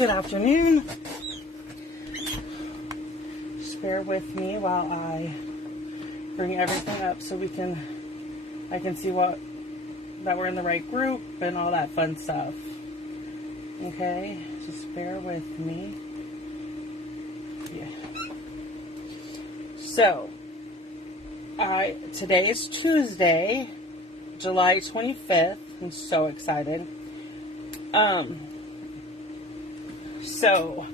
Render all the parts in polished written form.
Good afternoon. Just bear with me while I bring everything up so I can see that we're in the right group and all that fun stuff. Okay, just bear with me. Yeah. So, today is Tuesday, July 25th. I'm so excited. So,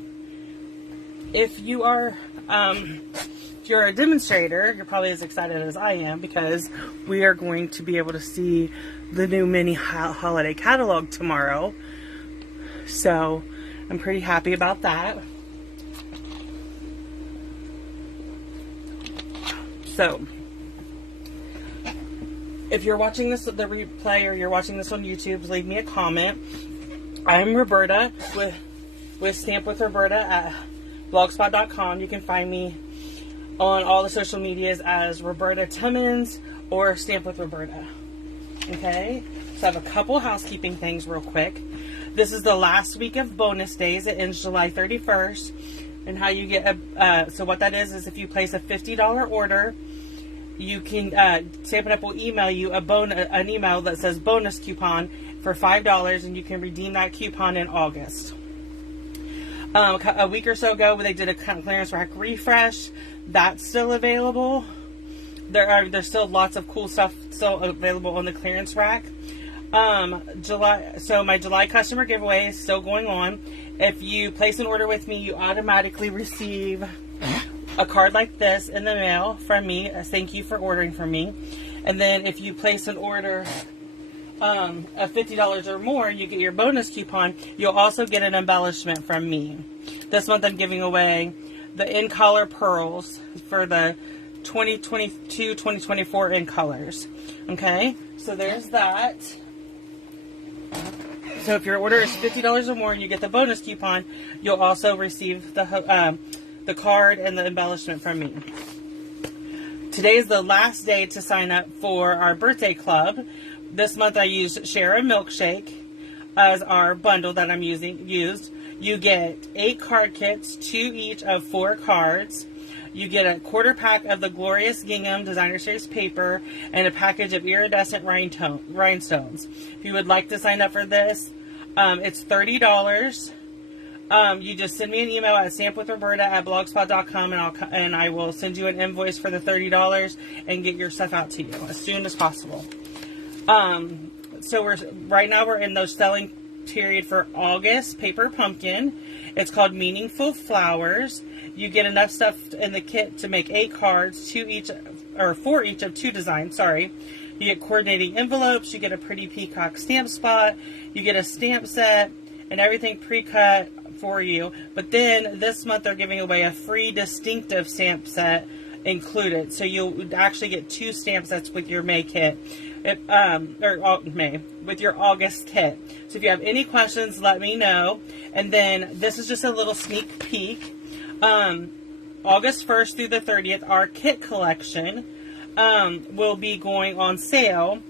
if you're a demonstrator, you're probably as excited as I am because we are going to be able to see the new mini holiday catalog tomorrow. So, I'm pretty happy about that. So, if you're watching the replay or you're watching this on YouTube, leave me a comment. I'm Roberta with Stamp with Roberta at blogspot.com. You can find me on all the social medias as Roberta Timmons or Stamp with Roberta. Okay? So I have a couple housekeeping things real quick. This is the last week of bonus days. It ends July 31st. And how you get so what that is if you place a $50 order, you can Stampin' Up! Will email you an email that says bonus coupon for $5, and you can redeem that coupon in August. A week or so ago, they did a clearance rack refresh. That's still available. There's still lots of cool stuff still available on the clearance rack. My July customer giveaway is still going on. If you place an order with me, you automatically receive a card like this in the mail from me. Thank you for ordering from me. And then if you place an order of $50 or more, you get your bonus coupon. You'll also get an embellishment from me. This month I'm giving away the In Color Pearls for the 2022-2024 In Colors. Okay, so there's that. So if your order is $50 or more and you get the bonus coupon, you'll also receive the card and the embellishment from me. Today is the last day to sign up for our birthday club. This month I used Share a Milkshake as our bundle that I'm used. You get 8 card kits, 2 each of 4 cards. You get a quarter pack of the Glorious Gingham Designer Series paper and a package of iridescent rhinestones. If you would like to sign up for this, it's $30. You just send me an email at stampwithroberta@blogspot.com and I will send you an invoice for the $30 and get your stuff out to you as soon as possible. So right now we're in the selling period for August Paper Pumpkin. It's called Meaningful Flowers. You get enough stuff in the kit to make 8 cards, 4 each of 2 designs, sorry. You get coordinating envelopes, you get a pretty peacock stamp spot, you get a stamp set, and everything pre-cut for you. But then this month they're giving away a free distinctive stamp set included. So you'll actually get 2 stamp sets with your May kit. With your August kit. So if you have any questions, let me know. And then this is just a little sneak peek. August 1st through the 30th, our kit collection will be going on sale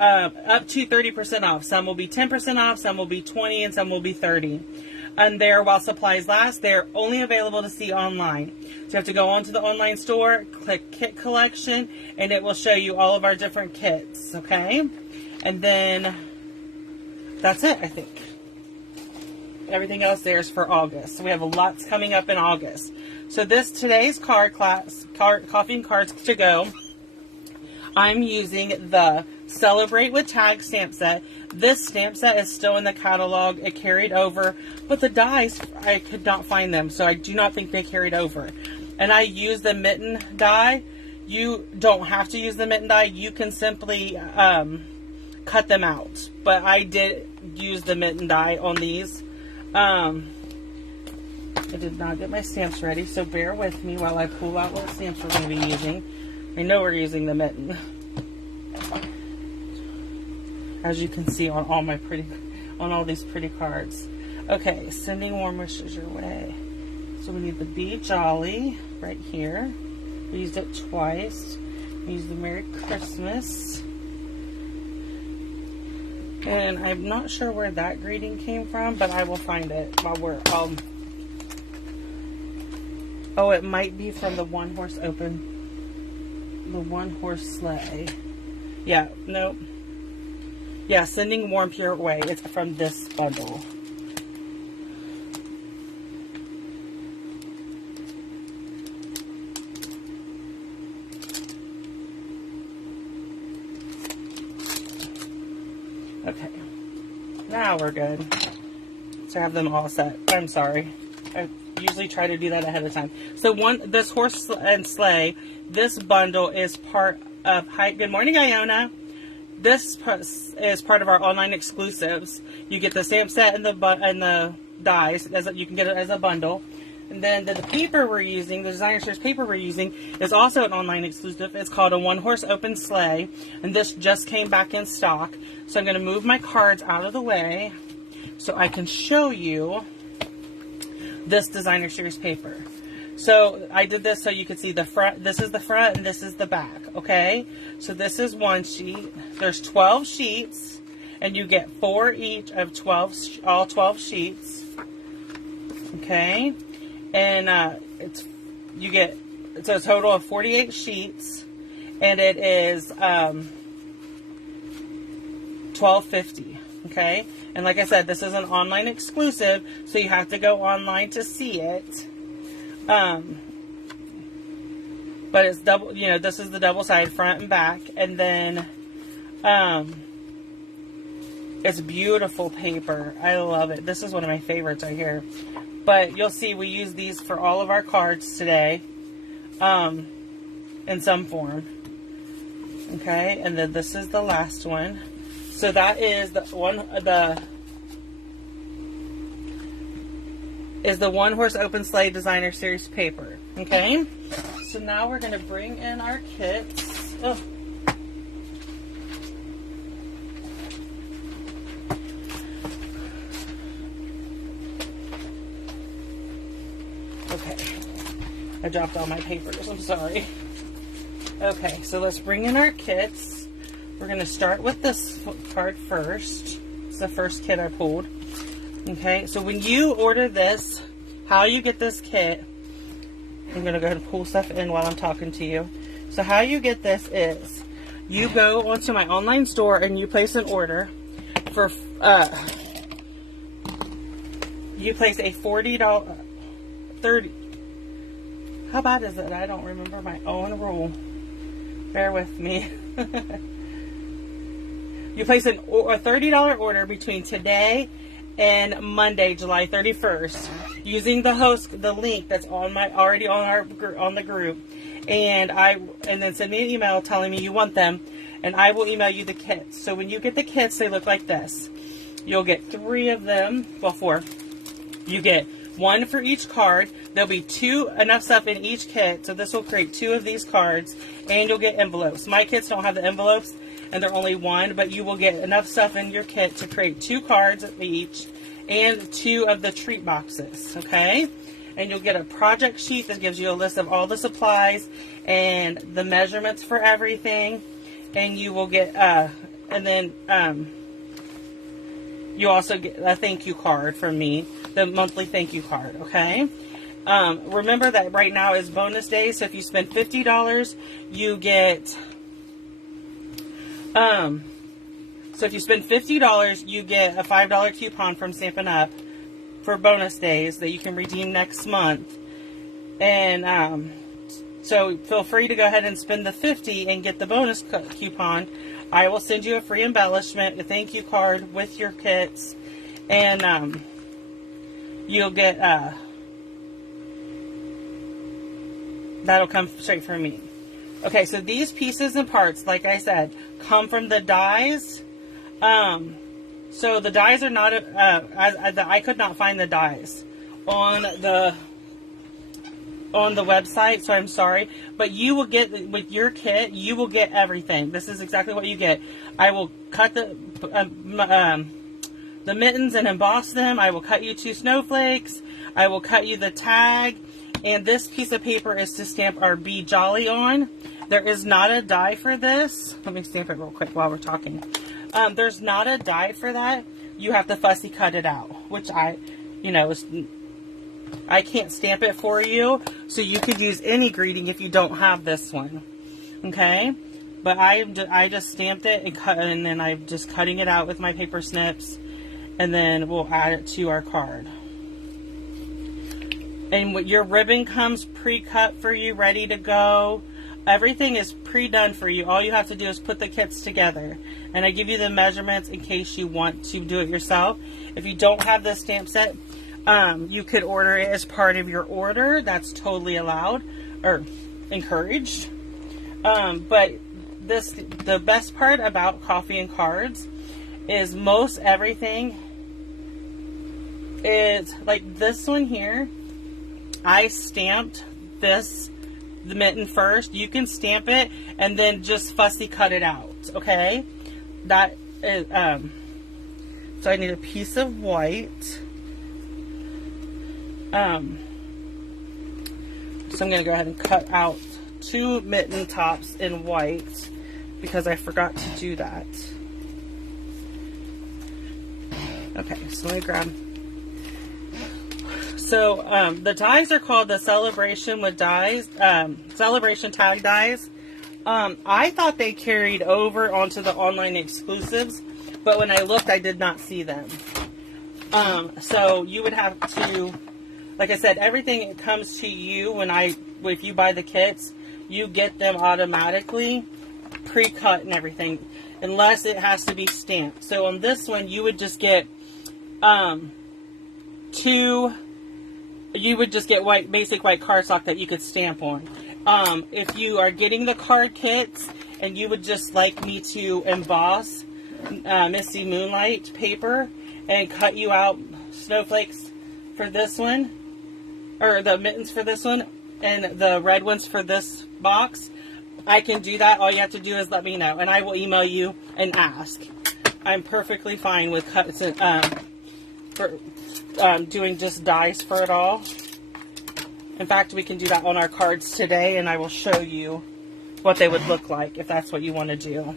up to 30% off. Some will be 10% off, some will be 20%, and some will be 30%. And while supplies last, they're only available to see online. So you have to go onto the online store, click Kit Collection, and it will show you all of our different kits, okay? And then that's it, I think. Everything else there is for August. So we have lots coming up in August. So today's coffee and cards to go. I'm using the Celebrate with Tag stamp set. This stamp set is still in the catalog. It carried over, but the dies, I could not find them, so I do not think they carried over. And I use the mitten die. You don't have to use the mitten die. You can simply cut them out. But I did use the mitten die on these. I did not get my stamps ready, so bear with me while I pull out what stamps we're going to be using. I know we're using the mitten, as you can see on all these pretty cards. Okay, sending warm wishes your way. So we need the Be Jolly right here. We used it twice. We used the Merry Christmas. And I'm not sure where that greeting came from, but I will find it while we're, oh, it might be from the one horse sleigh. Yeah, nope. Yeah, sending warm, pure way. It's from this bundle. Okay, now we're good. So I have them all set. I'm sorry. I usually try to do that ahead of time. So this horse and sleigh, this bundle is part of, hi, good morning, Iona. This is part of our online exclusives. You get the stamp set and the dies, you can get it as a bundle. And then the paper we're using, the designer series paper we're using, is also an online exclusive. It's called a one horse open sleigh, and this just came back in stock. So I'm going to move my cards out of the way so I can show you this designer series paper. So I did this so you could see the front. This is the front and this is the back. Okay, so this is one sheet. There's 12 sheets, and you get 4 each of 12, all 12 sheets. Okay. And you get, so a total of 48 sheets, and it is $12.50. Okay, and like I said, this is an online exclusive, so you have to go online to see it. But it's double. You know, this is the double side, front and back, and then it's beautiful paper. I love it. This is one of my favorites right here. But you'll see we use these for all of our cards today, in some form. Okay, and then this is the last one. So that is the one horse open sleigh designer series paper. Okay, so now we're going to bring in our kits. Oh. Okay, I dropped all my papers, I'm sorry. Okay, so let's bring in our kits. We're going to start with this card first. It's the first kit I pulled. Okay, so when you order this, how you get this kit, I'm going to go ahead and pull stuff in while I'm talking to you. So how you get this is, you go onto my online store and you place an order for, you place a $40, 30. How bad is it? I don't remember my own rule. Bear with me. You place a $30 order between today and Monday, July 31st, using the link that's on the group, and then send me an email telling me you want them, and I will email you the kits. So when you get the kits, they look like this. You'll get 3 of them. Well, 4. You get 1 for each card. There'll be enough stuff in each kit, so this will create 2 of these cards, and you'll get envelopes. My kits don't have the envelopes, and they're only 1, but you will get enough stuff in your kit to create 2 cards each, and 2 of the treat boxes, okay? And you'll get a project sheet that gives you a list of all the supplies and the measurements for everything, and you will get, and then, you also get a thank you card from me, the monthly thank you card, okay? Remember that right now is bonus day, so if you spend $50, you get, so if you spend $50, you get a $5 coupon from Stampin' Up! For bonus days that you can redeem next month. And, so feel free to go ahead and spend the $50 and get the bonus coupon. I will send you a free embellishment, a thank you card with your kits, and you'll get that'll come straight from me. Okay, so these pieces and parts, like I said, come from the dies. So the dies are not I could not find the dies on the website, so I'm sorry, but you will get, with your kit, you will get everything. This is exactly what you get. I will cut the mittens and emboss them. I will cut you 2 snowflakes. I will cut you the tag, and this piece of paper is to stamp our Be Jolly on. There is not a die for this. Let me stamp it real quick while we're talking. There's not a die for that. You have to fussy cut it out, which I can't stamp it for you, so you could use any greeting if you don't have this one. Okay, but I just stamped it and cut, and then I'm just cutting it out with my paper snips, and then we'll add it to our card. And your ribbon comes pre-cut for you, ready to go. Everything is pre-done for you. All you have to do is put the kits together. And I give you the measurements in case you want to do it yourself. If you don't have the stamp set, you could order it as part of your order. That's totally allowed or encouraged. But the best part about coffee and cards is most everything is like this one here. I stamped the mitten first. You can stamp it and then just fussy cut it out. Okay, that is so I need a piece of white. So I'm gonna go ahead and cut out 2 mitten tops in white because I forgot to do that. Okay, so let me grab. So the dies are called the Celebration with Dies, Celebration Tag Dies. I thought they carried over onto the online exclusives, but when I looked, I did not see them. So you would have to, like I said, everything comes to you if you buy the kits, you get them automatically pre-cut and everything, unless it has to be stamped. So on this one, you would just get basic white cardstock that you could stamp on. If you are getting the card kits and you would just like me to emboss Misty Moonlight paper and cut you out snowflakes for this one, or the mittens for this one, and the red ones for this box, I can do that. All you have to do is let me know, and I will email you and ask. I'm perfectly fine with cuts doing just dies for it all. In fact, we can do that on our cards today, and I will show you what they would look like if that's what you want to do.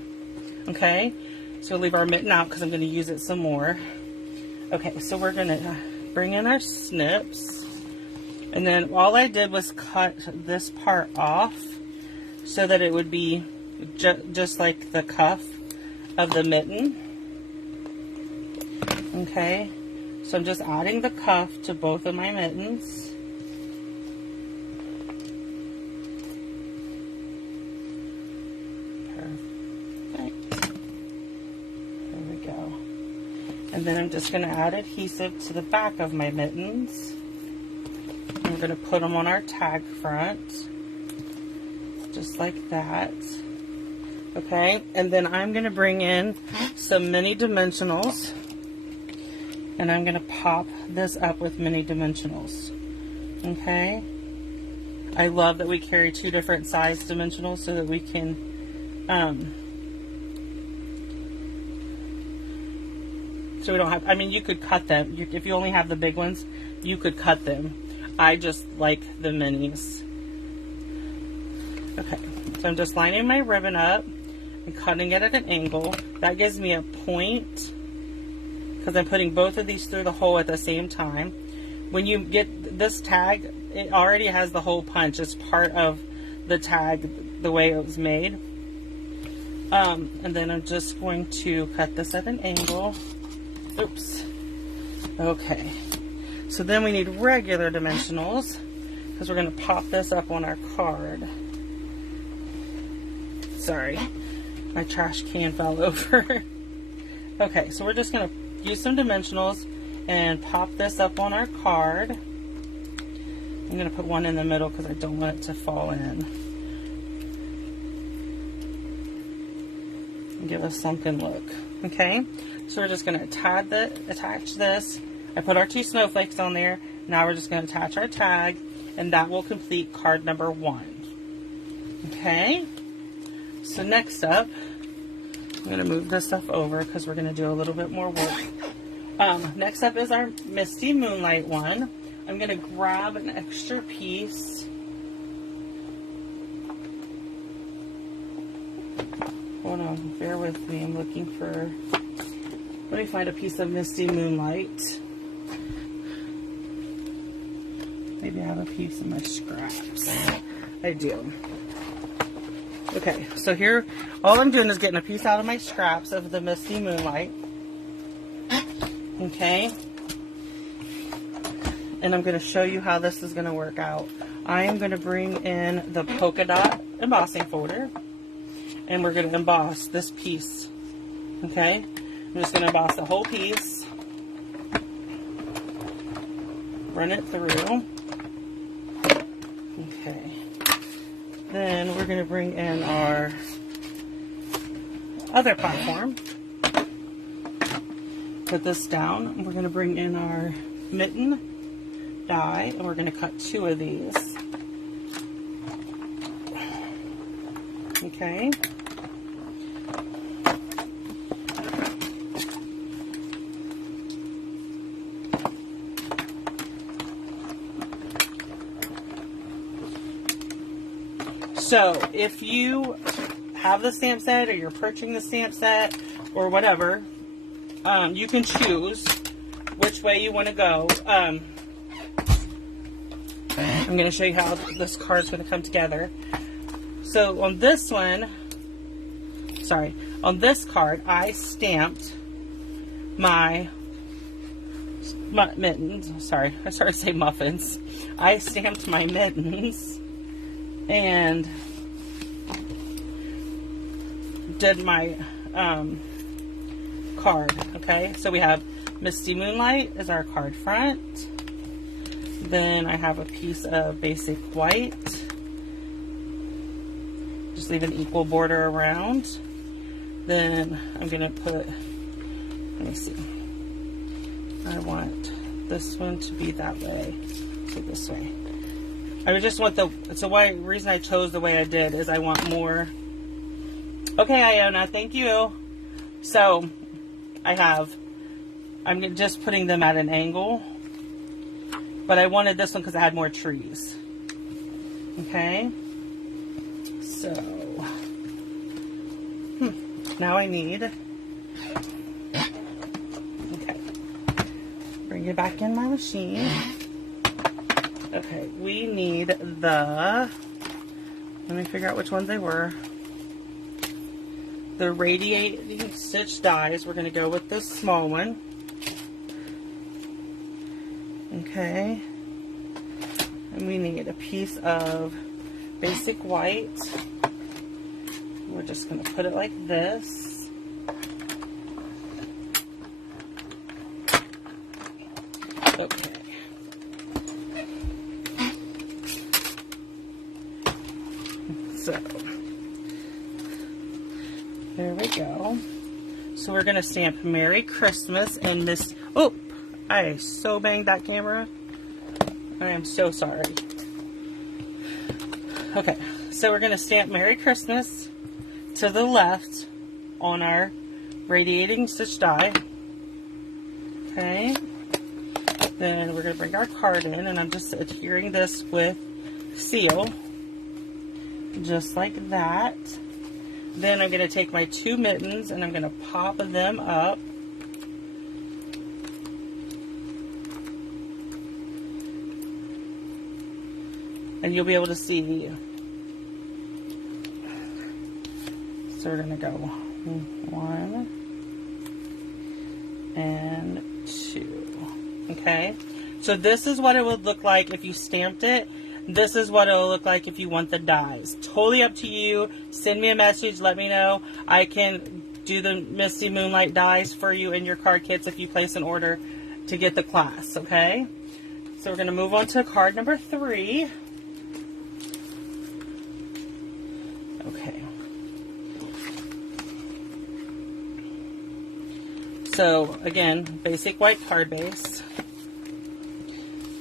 Okay, so leave our mitten out because I'm going to use it some more. Okay, so we're going to bring in our snips, and then all I did was cut this part off so that it would be just like the cuff of the mitten. Okay, so I'm just adding the cuff to both of my mittens. Perfect. There we go. And then I'm just going to add adhesive to the back of my mittens. I'm going to put them on our tag front, just like that. Okay, and then I'm going to bring in some mini dimensionals, and I'm going to pop this up with mini dimensionals. Okay, I love that we carry 2 different size dimensionals so that we can so we don't have, I mean, you could cut them. If you only have the big ones, you could cut them. I just like the minis. Okay, so I'm just lining my ribbon up and cutting it at an angle. That gives me a point because I'm putting both of these through the hole at the same time. When you get this tag, it already has the hole punch. It's part of the tag, the way it was made. And then I'm just going to cut this at an angle. Oops. Okay. So then we need regular dimensionals because we're going to pop this up on our card. Sorry, my trash can fell over. Okay, so we're just going to use some dimensionals and pop this up on our card. I'm going to put one in the middle because I don't want it to fall in. And give a sunken look. Okay, so we're just going to attach this. I put our 2 snowflakes on there. Now we're just going to attach our tag, and that will complete card number 1. Okay, so next up, I'm going to move this stuff over because we're going to do a little bit more work. Next up is our Misty Moonlight one. I'm going to grab an extra piece. Hold on. Bear with me. I'm looking for... Let me find a piece of Misty Moonlight. Maybe I have a piece of my scraps. I do. Okay, so here, all I'm doing is getting a piece out of my scraps of the Misty Moonlight. Okay. And I'm going to show you how this is going to work out. I am going to bring in the polka dot embossing folder. And we're going to emboss this piece. Okay. I'm just going to emboss the whole piece. Run it through. Okay. Then we're going to bring in our other platform. Put this down. We're going to bring in our mitten die, and we're going to cut 2 of these. Okay. So if you have the stamp set, or you're purchasing the stamp set, or whatever, you can choose which way you want to go. I'm going to show you how this card's going to come together. So on this one, on this card, I stamped my mittens. Sorry, I started to say muffins. I stamped my mittens and did my card. Okay, so we have Misty Moonlight as our card front. Then I have a piece of basic white. Just leave an equal border around. Then I'm going to put, let me see. I want this one to be that way. So this way. I just want the, so why, reason I chose the way I did is I want more. Okay, Iona, thank you. So I'm just putting them at an angle. But I wanted this one because I had more trees. Okay. So, now I need, okay, bring it back in my machine. Okay, we need the, let me figure out which ones they were. The radiating stitch dies. We're going to go with this small one. Okay, and we need a piece of basic white. We're just going to put it like this. Okay. So, there we go. So we're going to stamp Merry Christmas and this, oh! I so banged that camera. I am so sorry. Okay, so we're going to stamp Merry Christmas to the left on our radiating stitch die. Okay. Then we're going to bring our card in, and I'm just adhering this with seal. Just like that. Then I'm going to take my 2 mittens, and I'm going to pop them up. And you'll be able to see. So we're going to go 1 and 2. Okay. So this is what it would look like if you stamped it. This is what it will look like if you want the dies. Totally up to you. Send me a message. Let me know. I can do the Misty Moonlight dies for you in your card kits if you place an order to get the class. Okay. So we're going to move on to card number 3. Okay. So again, basic white card base.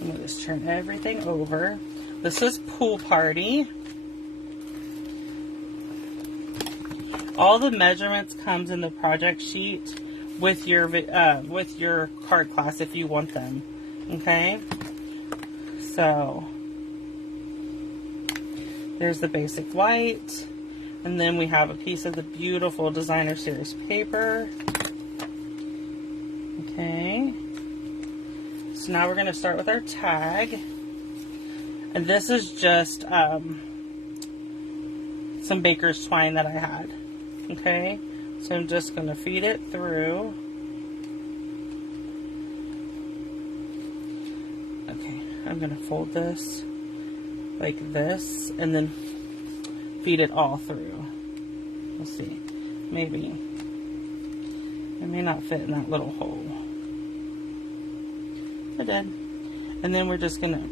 I'm going to just turn everything over. This is Pool Party. All the measurements comes in the project sheet with your card class if you want them. Okay. So there's the basic white. And then we have a piece of the beautiful designer series paper. Okay. So now we're going to start with our tag. And this is just some baker's twine that I had. Okay. So I'm just going to feed it through. Okay. I'm going to fold this like this and then feed it all through. We'll see. Maybe. It may not fit in that little hole. It did. And then we're just gonna...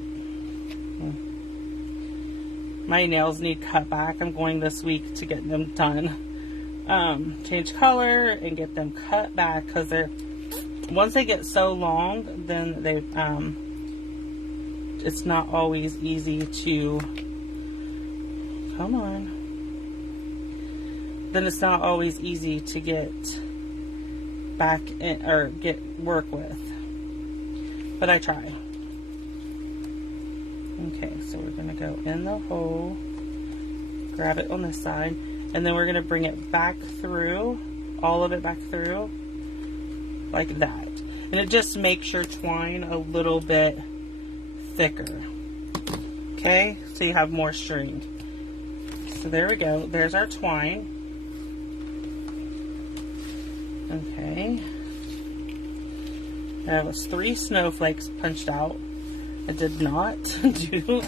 My nails need cut back. I'm going this week to get them done. Change color and get them cut back because they're... Once they get so long, then they... it's not always easy to... Come on. Then it's not always easy to get back in, or get work with. But I try. Okay, so we're going to go in the hole, grab it on this side, and then we're going to bring it back through, all of it back through, like that. And it just makes your twine a little bit thicker. Okay, so you have more string. So there we go. There's our twine. Okay. There was 3 snowflakes punched out. I did not do.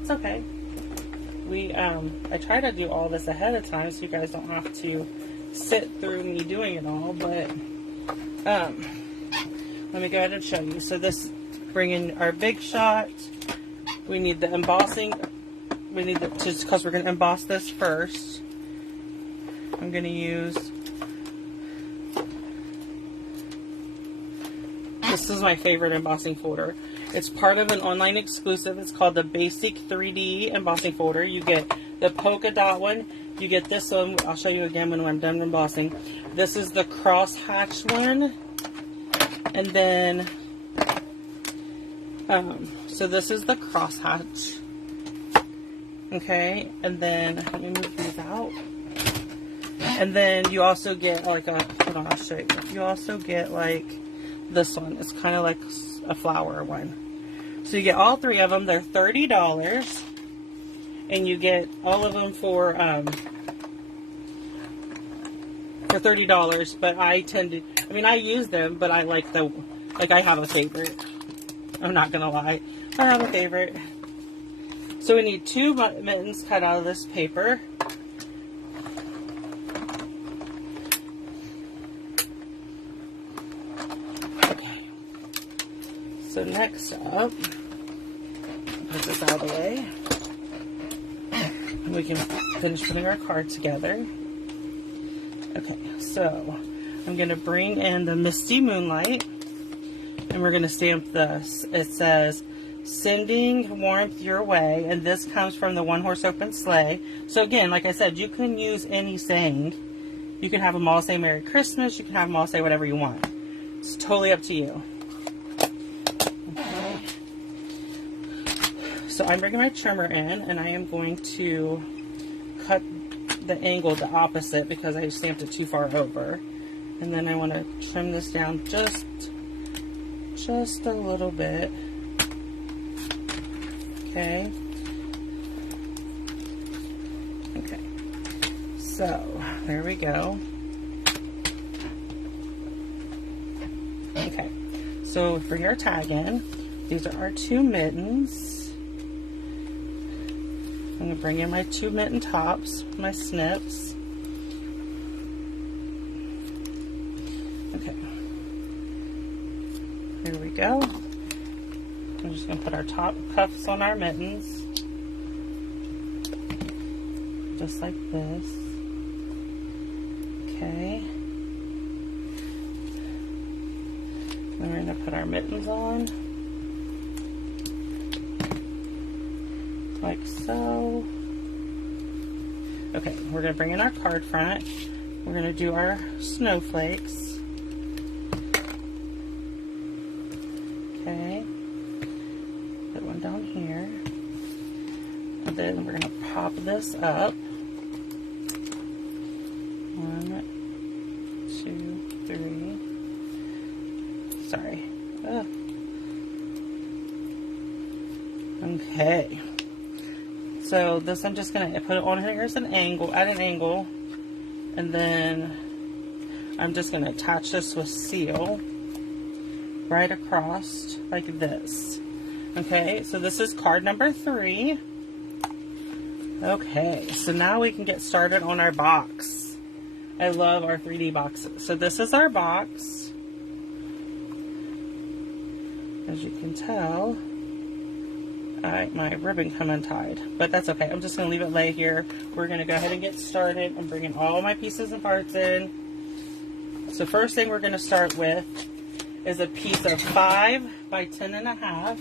It's okay. I try to do all this ahead of time so you guys don't have to sit through me doing it all, but let me go ahead and show you. So this, bring in our big shot. We need the embossing. We need the, just because we're going to emboss this first. I'm going to use, this is my favorite embossing folder. It's part of an online exclusive. It's called the Basic 3D embossing folder. You get the polka dot one. You get this one. I'll show you again when I'm done embossing. This is the cross-hatch one. And then, so this is the cross-hatch. Okay, and then let me move these out. And then you also get like a, hold on, I'll show you. You also get like this one. It's kind of like a flower one. So you get all 3 of them. They're $30. And you get all of them for $30. But I tend to, I mean, I use them, but I like the, like I have a favorite. I'm not going to lie. I have a favorite. So we need 2 mittens cut out of this paper. Okay. So next up, put this out of the way. And we can finish putting our card together. Okay, so I'm going to bring in the Misty Moonlight. And we're going to stamp this. It says, sending warmth your way, and this comes from the One Horse Open Sleigh. So again, like I said, you can use any saying. You can have them all say Merry Christmas. You can have them all say whatever you want. It's totally up to you. Okay. So I'm bringing my trimmer in, and I am going to cut the angle the opposite because I stamped it too far over. And then I want to trim this down just a little bit. Okay. Okay. So, there we go. Okay. So, bring our tag in. These are our 2 mittens. I'm going to bring in my 2 mitten tops, my snips. Okay. Here we go. I'm just going to put our top cuffs on our mittens, just like this. Okay. Then we're going to put our mittens on, like so. Okay, we're going to bring in our card front. We're going to do our snowflakes. Okay. Put one down here. then we're going to pop this up. 1, 2, 3. Sorry. Ugh. Okay. So this, I'm just going to put it on here as an angle, at an angle. And then I'm just going to attach this with seal right across like this. Okay, so this is card number 3. Okay, so now we can get started on our box. I love our 3D boxes. So this is our box. As you can tell, my ribbon come untied, but that's okay. I'm just going to leave it lay here. We're going to go ahead and get started. I'm bringing all my pieces and parts in. So first thing we're going to start with is a piece of 5 by 10.5.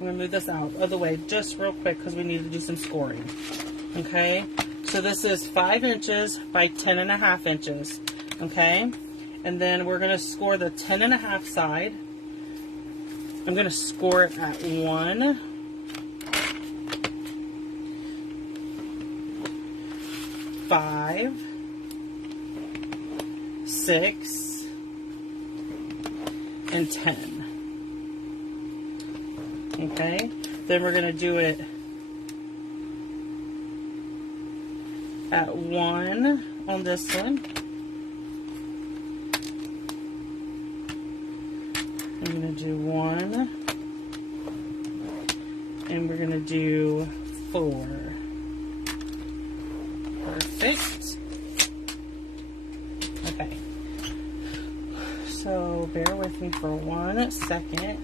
I'm going to move this out of the way just real quick because we need to do some scoring. Okay, so this is 5 inches by 10.5 inches. Okay, and then we're going to score the 10.5 side. I'm going to score it at 1, 5, 6, and 10. Okay, then we're going to do it at 1 on this one. I'm going to do 1, and we're going to do 4. Perfect. Okay, so bear with me for 1 second.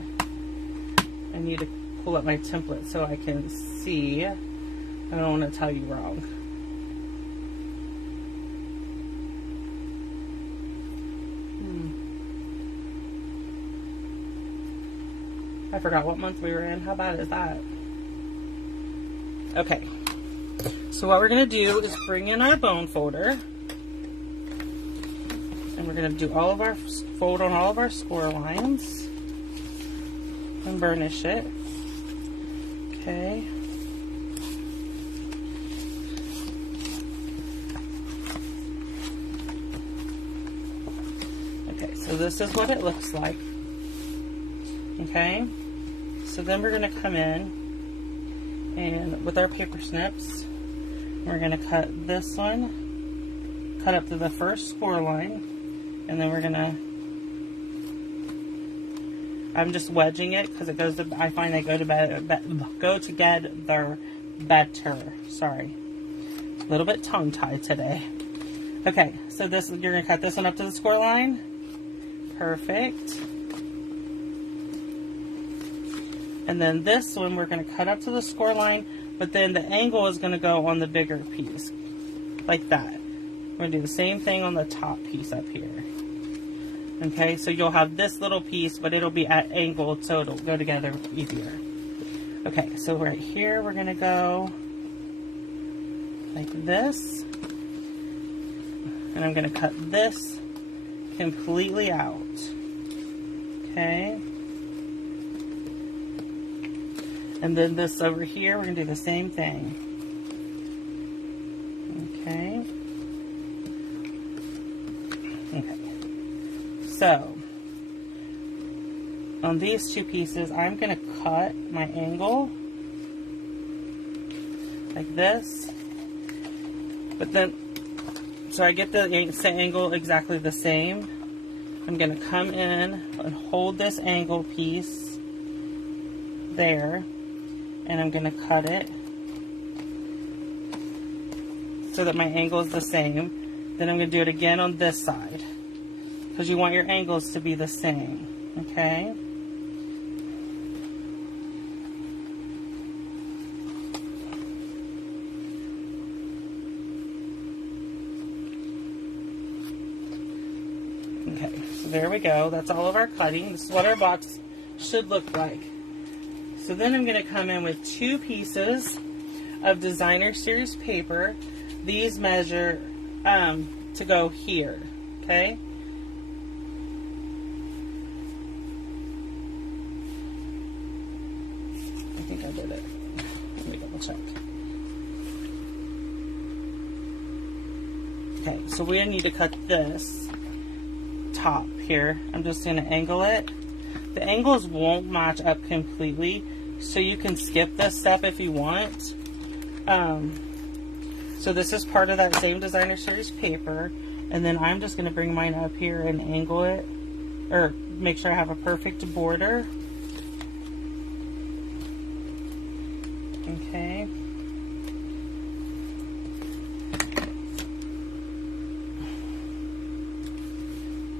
I need to pull up my template so I can see. I don't want to tell you wrong. I forgot what month we were in. How bad is that? Okay. So what we're going to do is bring in our bone folder. And we're going to do all of our fold on all of our score lines. And burnish it. Okay. Okay, so this is what it looks like. Okay. So then we're going to come in and with our paper snips, we're going to cut this one, cut up to the first score line, and then we're going to, I'm just wedging it because it goes to, I find they go together better. Sorry. A little bit tongue-tied today. Okay, so this, you're going to cut this one up to the score line. Perfect. And then this one we're going to cut up to the score line, but then the angle is going to go on the bigger piece, like that. We're going to do the same thing on the top piece up here. Okay, so you'll have this little piece, but it'll be at angle, so it'll go together easier. Okay, so right here we're going to go like this. And I'm going to cut this completely out. Okay. And then this over here, we're going to do the same thing. Okay. Okay. So, on these two pieces, I'm going to cut my angle like this. But then, so I get the angle exactly the same. I'm going to come in and hold this angle piece there. And I'm going to cut it so that my angle is the same. Then I'm going to do it again on this side because you want your angles to be the same. Okay? Okay, so there we go. That's all of our cutting. This is what our box should look like. So then I'm going to come in with 2 pieces of designer series paper. These measure to go here, okay? I think I did it. double check. Okay, so we need to cut this top here. I'm just going to angle it. The angles won't match up completely, so you can skip this step if you want. So this is part of that same designer series paper, and then I'm just going to bring mine up here and angle it, or make sure I have a perfect border. Okay.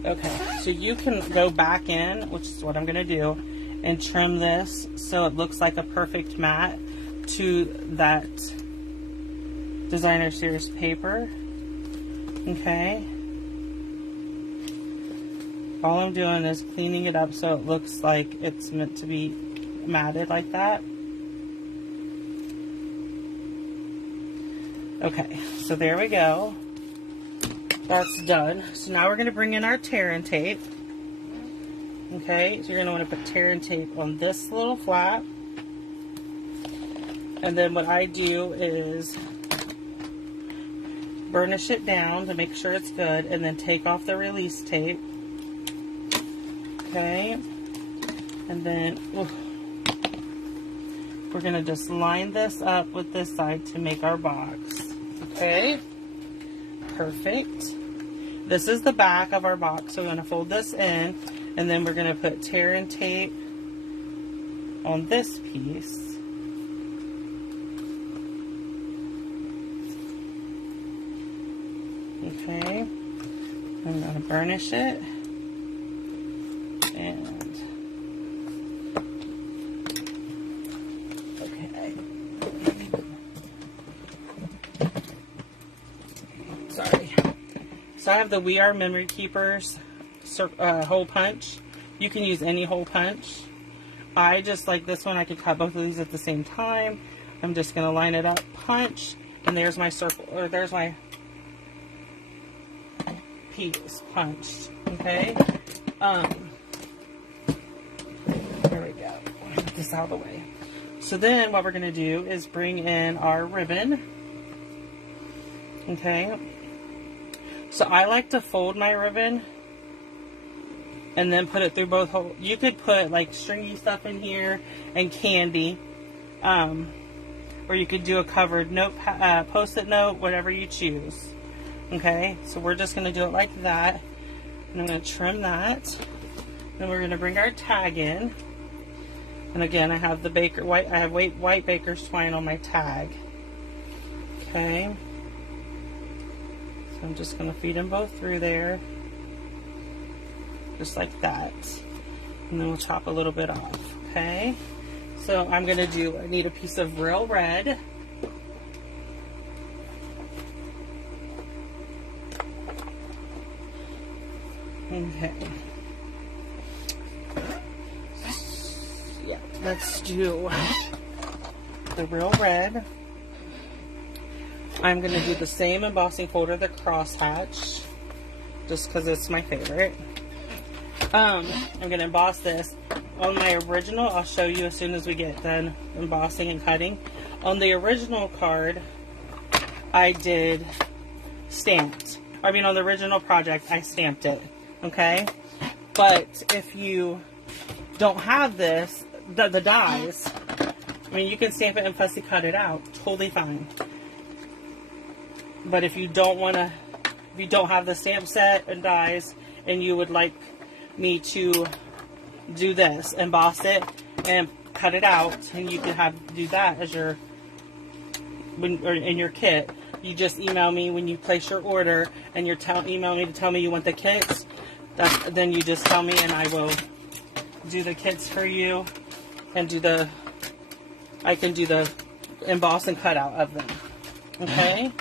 Okay, so you can go back in, which is what I'm going to do, and trim this so it looks like a perfect mat to that designer series paper. Okay. All I'm doing is cleaning it up so it looks like it's meant to be matted like that. Okay, so there we go. That's done. So now we're going to bring in our tear and tape. Okay, so you're going to want to put tear and tape on this little flap. And then what I do is burnish it down to make sure it's good, and then take off the release tape. Okay, and then we're going to just line this up with this side to make our box. Okay. Perfect. This is the back of our box, so we're going to fold this in, and then we're going to put tear and tape on this piece. Okay. I'm going to burnish it, and okay. Sorry. So I have the We Are Memory Keepers hole punch. You can use any hole punch. I just like this one. I could cut both of these at the same time. I'm just going to line it up, punch, and there's my circle, or there's my piece punched. Okay. There we go. Get this out of the way. So then what we're going to do is bring in our ribbon. Okay. So I like to fold my ribbon and then put it through both holes. You could put like stringy stuff in here and candy, or you could do a covered note, post-it note, whatever you choose. Okay, so we're just going to do it like that, and I'm going to trim that. Then we're going to bring our tag in, and again I have the white baker's twine on my tag. Okay. I'm just going to feed them both through there, just like that, and then we'll chop a little bit off. Okay, so I'm going to I need a piece of real red. Okay, yeah, let's do the real red. I'm going to do the same embossing folder, the crosshatch, just because it's my favorite. I'm going to emboss this. On my original, I'll show you as soon as we get done embossing and cutting. On the original card, I did stamped. I mean, on the original project, I stamped it. Okay? But if you don't have this, the dies, I mean, you can stamp it and fussy cut it out. Totally fine. But if you don't want to, if you don't have the stamp set and dies, and you would like me to do this, emboss it and cut it out, and you can do that as your in your kit. You just email me when you place your order, and you email me to tell me you want the kits. Then you just tell me, and I will do the kits for you, and I can do the emboss and cut out of them. Okay.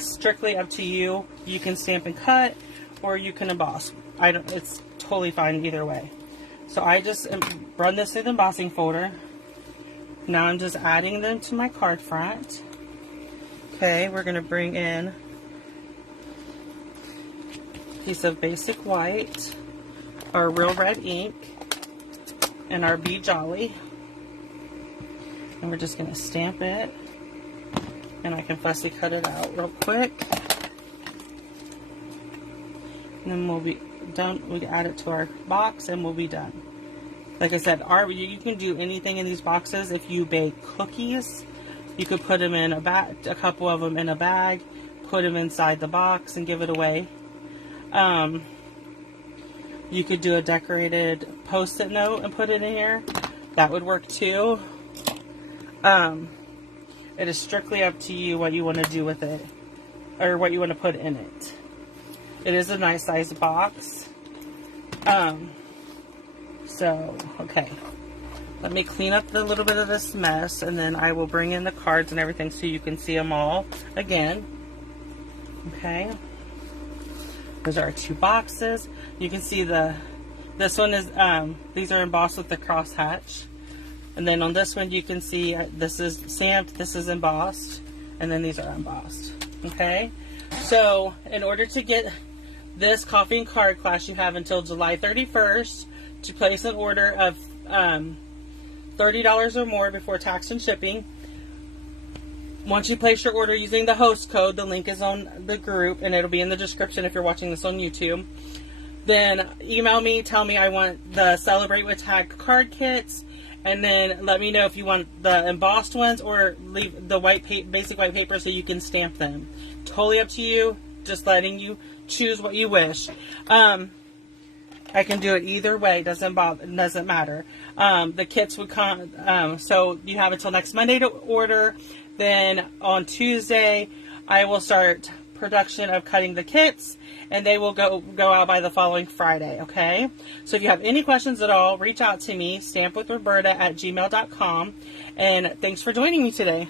Strictly up to you. You can stamp and cut, or you can emboss. It's totally fine either way. So I just run this through the embossing folder. Now I'm just adding them to my card front. Okay, we're going to bring in a piece of basic white, our real red ink, and our Be Jolly. And we're just going to stamp it. And I can fussy cut it out real quick. And then we'll be done. We add it to our box and we'll be done. Like I said, you can do anything in these boxes. If you bake cookies, you could put them in a bag, a couple of them in a bag, put them inside the box and give it away. You could do a decorated post-it note and put it in here. That would work too. It is strictly up to you what you want to do with it, or what you want to put in it. It is a nice sized box. So, okay. Let me clean up a little bit of this mess, and then I will bring in the cards and everything so you can see them all again. Okay. Those are our two boxes. You can see this one is, these are embossed with the crosshatch. And then on this one you can see this is stamped, this is embossed, and then these are embossed. Okay. So in order to get this coffee and card class, you have until July 31st to place an order of $30 or more before tax and shipping. Once you place your order using the host code, the link is on the group and it'll be in the description if you're watching this on YouTube. Then email me, tell me I want the Celebrate with Tag card kits, and then let me know if you want the embossed ones or leave the basic white paper so you can stamp them. Totally up to you, just letting you choose what you wish. I can do it either way, doesn't matter. The kits would come, so you have until next Monday to order. Then on Tuesday, I will start production of cutting the kits, and they will go out by the following Friday, okay? So if you have any questions at all, reach out to me, stampwithroberta@gmail.com, and thanks for joining me today.